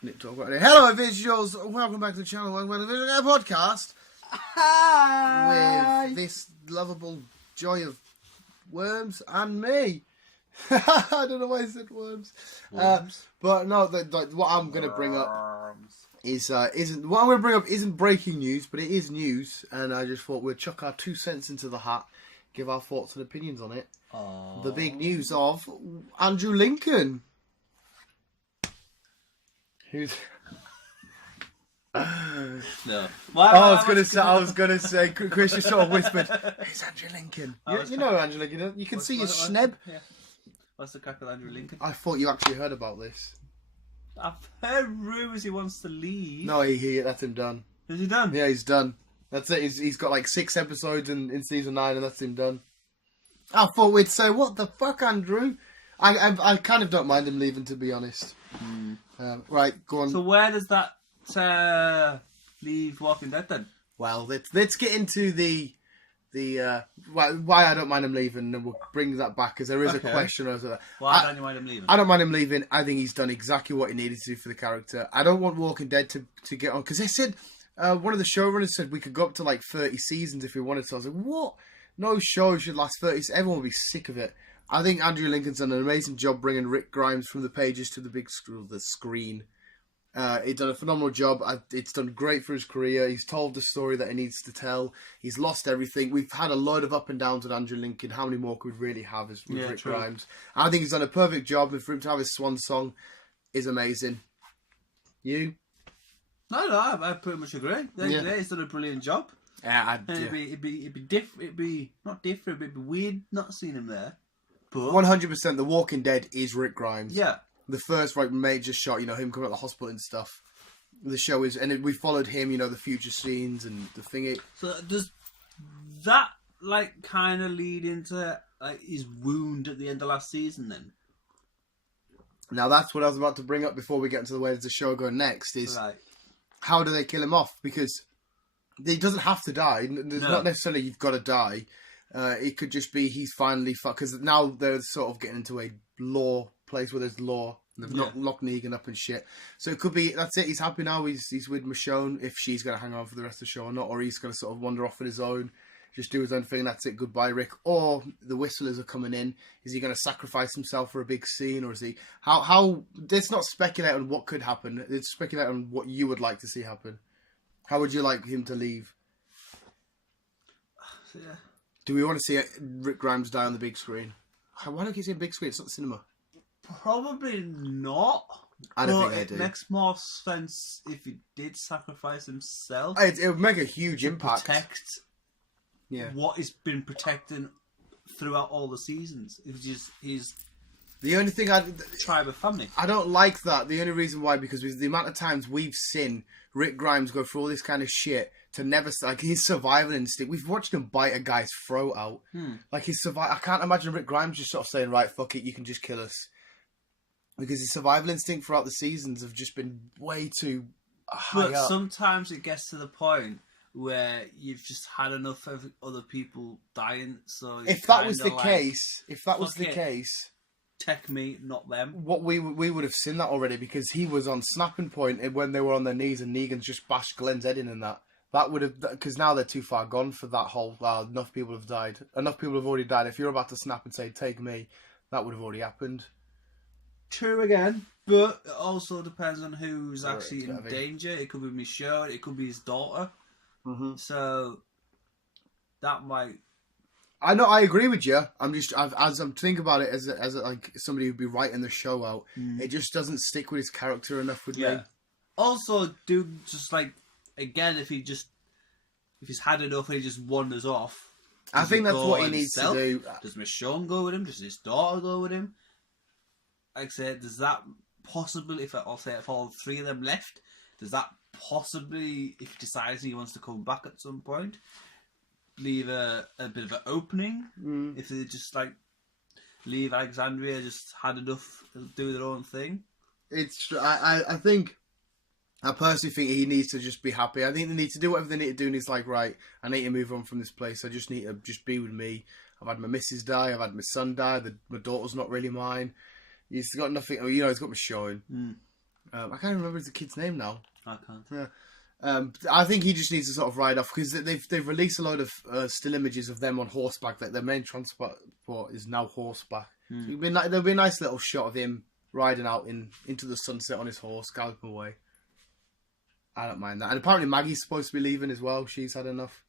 Hello, visuals. Welcome back to the channel. Welcome to the podcast. Hi. With this lovable joy of worms and me. I don't know why I said worms. But no, what I'm going to bring up isn't breaking news, but it is news, and I just thought we'd chuck our 2 cents into the hat, give our thoughts and opinions on it. The big news of Andrew Lincoln. Who's? No. I was gonna say. Chris just sort of whispered, "Who's Andrew Lincoln?" You know Andrew Lincoln. You can see his schneb. Yeah. What's the crack with Andrew Lincoln? I thought you actually heard about this. I've heard rumours he wants to leave. No, that's him done. Is he done? Yeah, he's done. That's it. He's got like 6 episodes in season 9, and that's him done. I thought we'd say, "What the fuck, Andrew?" I kind of don't mind him leaving, to be honest. Right, go on. So where does that leave Walking Dead then? Well, let's get into the why I don't mind him leaving, and then we'll bring that back because there is a question over that. Why don't you mind him leaving? I don't mind him leaving. I think he's done exactly what he needed to do for the character. I don't want Walking Dead to get on because they said one of the showrunners said we could go up to like 30 seasons if we wanted to. I was like, what? No show should last 30. Everyone will be sick of it. I think Andrew Lincoln's done an amazing job bringing Rick Grimes from the pages to the big screen. He's done a phenomenal job. It's done great for his career. He's told the story that he needs to tell. He's lost everything. We've had a load of up and downs with Andrew Lincoln. How many more could we really have with Rick Grimes? I think he's done a perfect job. And for him to have his swan song is amazing. You? No, I pretty much agree. He's done a brilliant job. Yeah, it'd be different. It'd be not different. It'd be weird not seeing him there. But 100%, The Walking Dead is Rick Grimes. Yeah. The first major shot, him coming out of the hospital and stuff. The show is, and we followed him, the future scenes and the thingy. So does that kind of lead into his wound at the end of last season then? Now that's what I was about to bring up before we get into the way does the show go next. Is how do they kill him off? Because he doesn't have to die. There's not necessarily you've got to die. It could just be he's finally fucked because now they're sort of getting into a law place where there's law. They've not locked Negan up and shit. So it could be that's it. He's happy now. He's with Michonne. If she's going to hang on for the rest of the show or not, or he's going to sort of wander off on his own, just do his own thing. That's it. Goodbye, Rick. Or the Whistlers are coming in. Is he going to sacrifice himself for a big scene, or is he? How? Let's not speculate on what could happen. Let's speculate on what you would like to see happen. How would you like him to leave? Yeah. Do we want to see Rick Grimes die on the big screen? Why don't you see a big screen? It's not the cinema. Probably not. I don't think they do. It makes more sense if he did sacrifice himself. It would make a huge impact. Protect what has been protecting throughout all the seasons. It's just his the only thing tribe of family. I don't like that. The only reason why, because with the amount of times we've seen Rick Grimes go through all this kind of shit to never, his survival instinct. We've watched him bite a guy's throat out. His survival. I can't imagine Rick Grimes just sort of saying, "Right, fuck it, you can just kill us," because his survival instinct throughout the seasons have just been way too high up. But sometimes it gets to the point where you've just had enough of other people dying. So if that was the case, protect me, not them. What we would have seen that already, because he was on snapping point when they were on their knees and Negan's just bashed Glenn's head in and that. That would have, because now they're too far gone for that whole. Enough people have died. Enough people have already died. If you're about to snap and say "take me," that would have already happened. True again, but it also depends on who's actually in danger. It could be Michonne. It could be his daughter. So that might. I know. I agree with you. As I'm thinking about it, as like somebody who'd be writing the show out, it just doesn't stick with his character enough with me. Also, dude, just again, if he's had enough and he just wanders off. I think that's what he needs to do. Does Michonne go with him? Does his daughter go with him? Like I said, does that possibly, if all 3 of them left, does that possibly, if he decides he wants to come back at some point, leave a bit of an opening? If they just leave Alexandria, just had enough, do their own thing? I personally think he needs to just be happy. I think they need to do whatever they need to do, and he's like, right, I need to move on from this place. I just need to just be with me. I've had my missus die. I've had my son die. My daughter's not really mine. He's got nothing. He's got Michonne. I can't remember the kid's name now. I can't. Yeah. I think he just needs to sort of ride off because they've released a load of still images of them on horseback. Like their main transport is now horseback. So there'll be a nice little shot of him riding out into the sunset on his horse, galloping away. I don't mind that. And apparently Maggie's supposed to be leaving as well. She's had enough.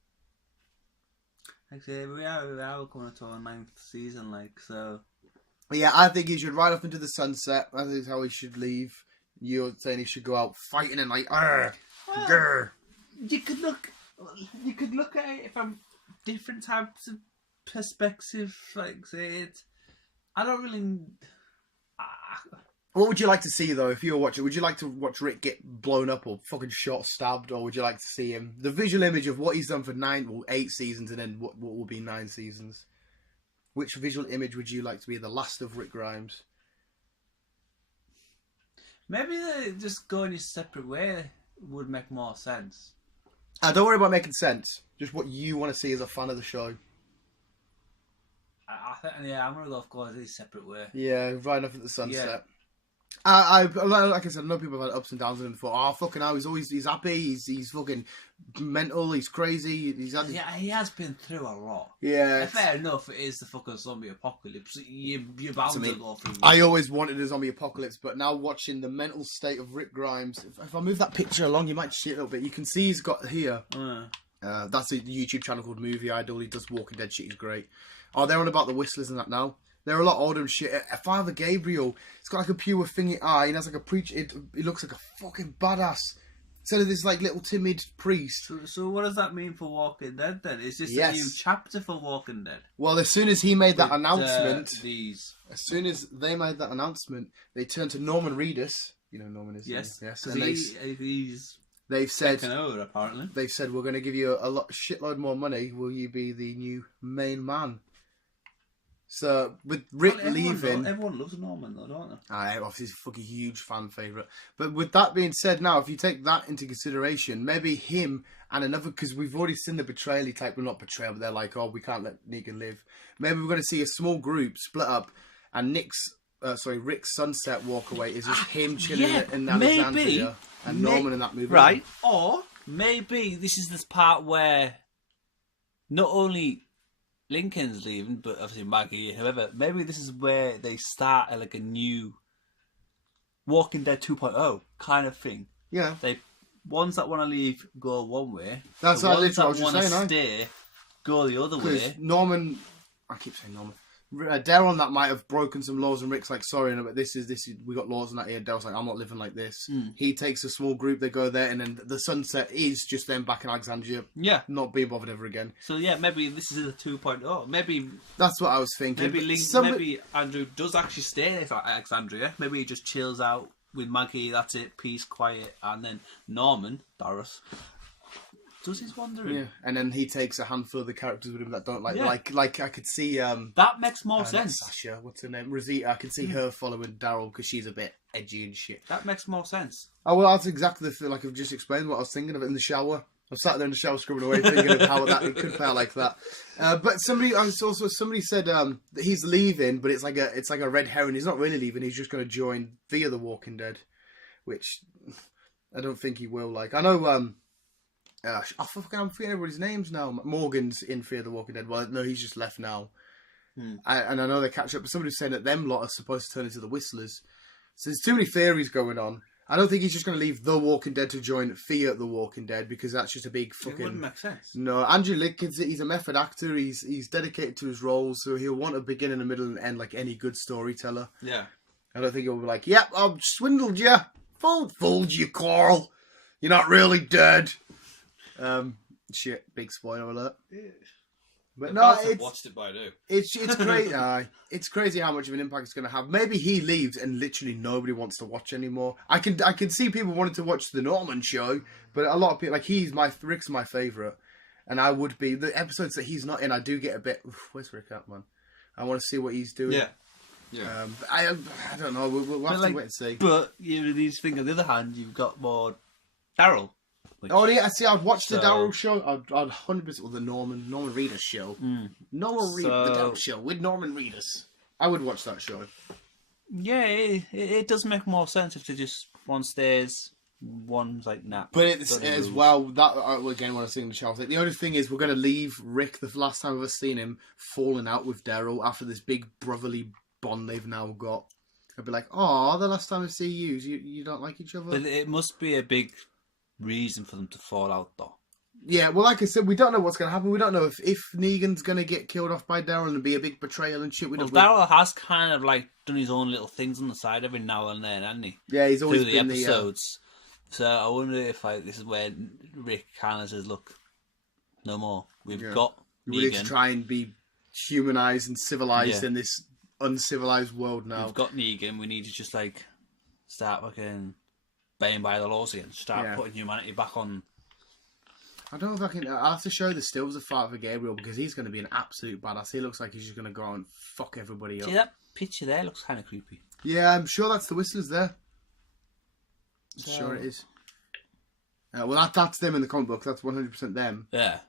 Actually, we are coming to our 9th season, so. Yeah, I think he should ride off into the sunset. I think that's how he should leave. You're saying he should go out fighting and like, grr. You could look at it from different types of perspectives. Like, say it. I don't really. What would you like to see though if you were watching? Would you like to watch Rick get blown up or fucking shot, stabbed, or would you like to see him the visual image of what he's done for 8 seasons and then what will be 9 seasons? Which visual image would you like to be the last of Rick Grimes? Maybe they just going a separate way would make more sense. Don't worry about making sense. Just what you want to see as a fan of the show. I think, yeah, I'm gonna go a separate way. Yeah, right off at the sunset. Yeah. Like I said, I know people have had ups and downs with him before. Oh, fucking hell, he's happy, he's fucking mental, he's crazy. Yeah, he has been through a lot. Yeah. Fair enough, it is the fucking zombie apocalypse. You're bound to go through this. I always wanted a zombie apocalypse, but now watching the mental state of Rick Grimes, if I move that picture along, you might see it a little bit. You can see he's got here. That's a YouTube channel called Movie Idol. He does Walking Dead shit, he's great. Oh, they're on about the Whistlers and that now. They're a lot older and shit. Father Gabriel, he's got like a pure thingy eye and has like a preach. He looks like a fucking badass. Instead of this like little timid priest. So what does that mean for Walking Dead then? Is this a new chapter for Walking Dead? Well, as soon as he made that announcement, as soon as they made that announcement, they turned to Norman Reedus. You know Norman is. Yes. And they've said taken over apparently. They've said we're going to give you a shitload more money. Will you be the new main man? So with Rick leaving, everyone loves Norman though, don't they? Obviously he's a fucking huge fan favourite. But with that being said, now if you take that into consideration, maybe him and another, because we've already seen the betrayal type, well not betrayal, but they're like, oh, we can't let Negan live. Maybe we're going to see a small group split up, and Rick's sunset walk away is just him chilling in Alexandria and Norman in that movie, right? Or maybe this is this part where not only Lincoln's leaving, but obviously Maggie, whoever. Maybe this is where they start like a new Walking Dead 2.0 kind of thing. Yeah. Ones that want to leave go one way. That's what I was just saying. Stay go the other way. Norman, I keep saying Norman. Daryl and that might have broken some laws, and Rick's like, sorry, no, but this is we got laws on that here. Daryl's like, I'm not living like this. He takes a small group, they go there, and then the sunset is just them back in Alexandria. Yeah, not being bothered ever again. So yeah, maybe this is a 2.0. Maybe that's what I was thinking. Maybe Andrew does actually stay at Alexandria. Maybe he just chills out with Maggie. That's it, peace, quiet, and then Norman Doris does his wandering. Yeah, and then he takes a handful of the characters with him that don't like I could see that makes more sense. Sasha, what's her name? Rosita. I could see her following Daryl because she's a bit edgy and shit. That makes more sense. Oh well, that's exactly like I've just explained what I was thinking of it in the shower. I sat there in the shower scrubbing away, thinking of how it could play out like that. But somebody said that he's leaving, but it's like a red herring. He's not really leaving. He's just going to join via The Walking Dead, which I don't think he will. Like I know. I'm forgetting everybody's names now. Morgan's in Fear the Walking Dead. Well, no, he's just left now. And I know they catch up, but somebody's saying that them lot are supposed to turn into the Whistlers. So there's too many theories going on. I don't think he's just going to leave The Walking Dead to join Fear the Walking Dead, because that's just a big fucking... It wouldn't make sense. No, Andrew Lincoln, he's a method actor. He's dedicated to his roles, so he'll want a beginning, a middle, and end like any good storyteller. Yeah. I don't think he'll be like, yep, I've swindled you. Fooled you, Carl. You're not really dead. Shit, big spoiler alert. But no, I've watched it by now. It's great. It's crazy how much of an impact it's going to have. Maybe he leaves and literally nobody wants to watch anymore. I can see people wanting to watch the Norman show, but a lot of people like Rick's my favourite, and I would be the episodes that he's not in. I do get a bit. Where's Rick at, man? I want to see what he's doing. Yeah. I don't know. We'll have to wait and see. But these things on the other hand, you've got more Daryl. Oh yeah, see, I'd watch the Daryl show. I'd 100% with the Norman Reedus show. Norman Reedus, the Daryl show with Norman Reedus. I would watch that show. Yeah, it does make more sense if they just one stays, one's like, nah. But it's as well, that again, when I was singing the show, I was like, the only thing is we're going to leave Rick, the last time I've ever seen him, falling out with Daryl after this big brotherly bond they've now got. I'd be like, oh, the last time I see you don't like each other? But it must be a big reason for them to fall out, though. Yeah, well, like I said, we don't know what's going to happen. We don't know if Negan's going to get killed off by Daryl and be a big betrayal and shit. Daryl has kind of like done his own little things on the side every now and then, hasn't he? Yeah, he's always through been the episodes. So I wonder if this is where Rick kind of says, "Look, no more. We've got Negan. We need to try and be humanized and civilized in this uncivilized world now. We've got Negan. We need to just like start fucking playing by the laws again. Start putting humanity back on." I don't know if I can. I'll have to show the stills of Father Gabriel because he's going to be an absolute badass. He looks like he's just going to go out and fuck everybody up. See, that picture there looks kind of creepy. Yeah, I'm sure that's the Whistlers there. I'm sure it is. Well, that's them in the comic book. That's 100% them. Yeah.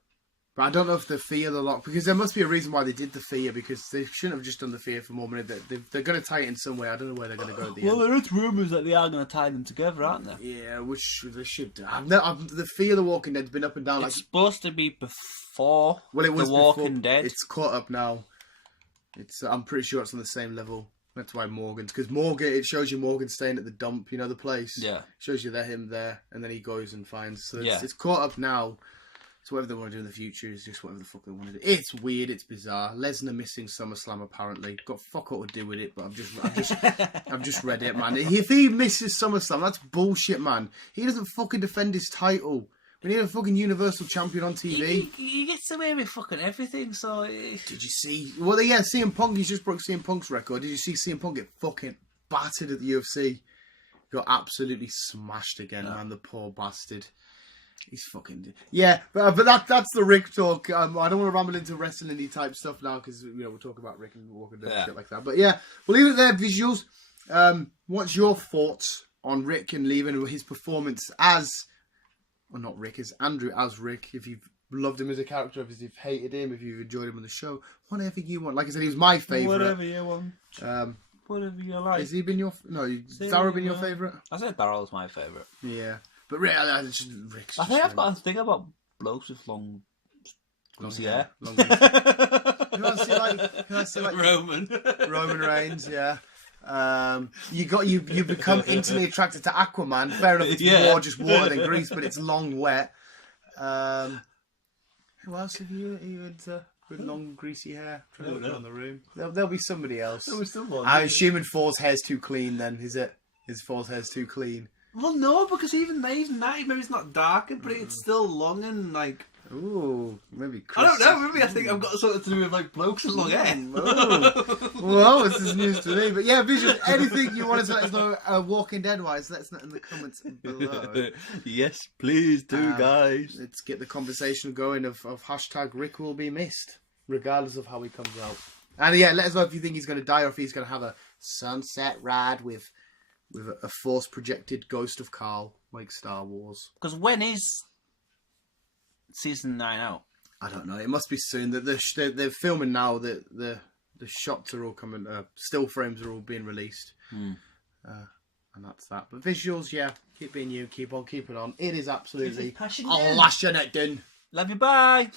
But I don't know if the fear the lock because there must be a reason why they did the fear because they shouldn't have just done the fear for more money. They're going to tie it in some way. I don't know where they're going to go at the end. Well, there is rumours that they are going to tie them together, aren't there? Yeah, which they should do. The fear of the Walking Dead's been up and down. It's supposed to be before it was the Walking Dead. It's caught up now. I'm pretty sure it's on the same level. That's why because Morgan, it shows you Morgan staying at the dump, you know, the place. Yeah. It shows you him there, and then he goes and finds. So it's caught up now. So whatever they want to do in the future is just whatever the fuck they want to do. It's weird, it's bizarre. Lesnar missing SummerSlam apparently. Got fuck all to do with it, but I've just read it, man. If he misses SummerSlam, that's bullshit, man. He doesn't fucking defend his title. We need a fucking Universal Champion on TV. He gets away with fucking everything, so... Did you see... Well, yeah, CM Punk, he's just broke CM Punk's record. Did you see CM Punk get fucking battered at the UFC? Got absolutely smashed again, man, the poor bastard. He's fucking... Yeah, but that's the Rick talk. I don't want to ramble into wrestling-y type stuff now, because, you know, we'll talk about Rick and Walker and shit like that. But yeah, we'll leave it there, visuals. What's your thoughts on Rick and leaving his performance as... Well, not Rick, as Andrew as Rick. If you've loved him as a character, if you've hated him, if you've enjoyed him on the show, whatever you want. Like I said, he was my favourite. Whatever you want. Whatever you like. Has he been your... No, Daryl been your favourite? I said Daryl's my favourite. Yeah. But Rick's I think I've got a thing about blokes with long hair. Long hair. You want to see like Roman Reigns, yeah. You become instantly attracted to Aquaman. Fair enough, it's more just water than grease, but it's long, wet. Who else have you had with long, greasy hair? I'm trying to look around the room. There'll be somebody else. I'm assuming Thor's hair's too clean. Then is it? Is Thor's hair's too clean? Well, no, because even that, maybe it's not darkened, but it's still long and like. Ooh, maybe. I don't know. Maybe I think I've got something to do with like blokes with long hair. Well, this is news to me. But yeah, Vision, anything you want to let us know, Walking Dead wise, let us know in the comments below. Yes, please do, guys. Let's get the conversation going of hashtag Rick will be missed, regardless of how he comes out. And yeah, let us know if you think he's going to die or if he's going to have a sunset ride with a force projected ghost of Carl like Star Wars. Because when is Season 9 out? I don't know. It must be soon. They're filming now. The shots are all coming. Still frames are all being released. And that's that. But visuals, yeah. Keep being you. Keep on keeping on. It is absolutely... I'll lash your neck, done. Love you. Bye.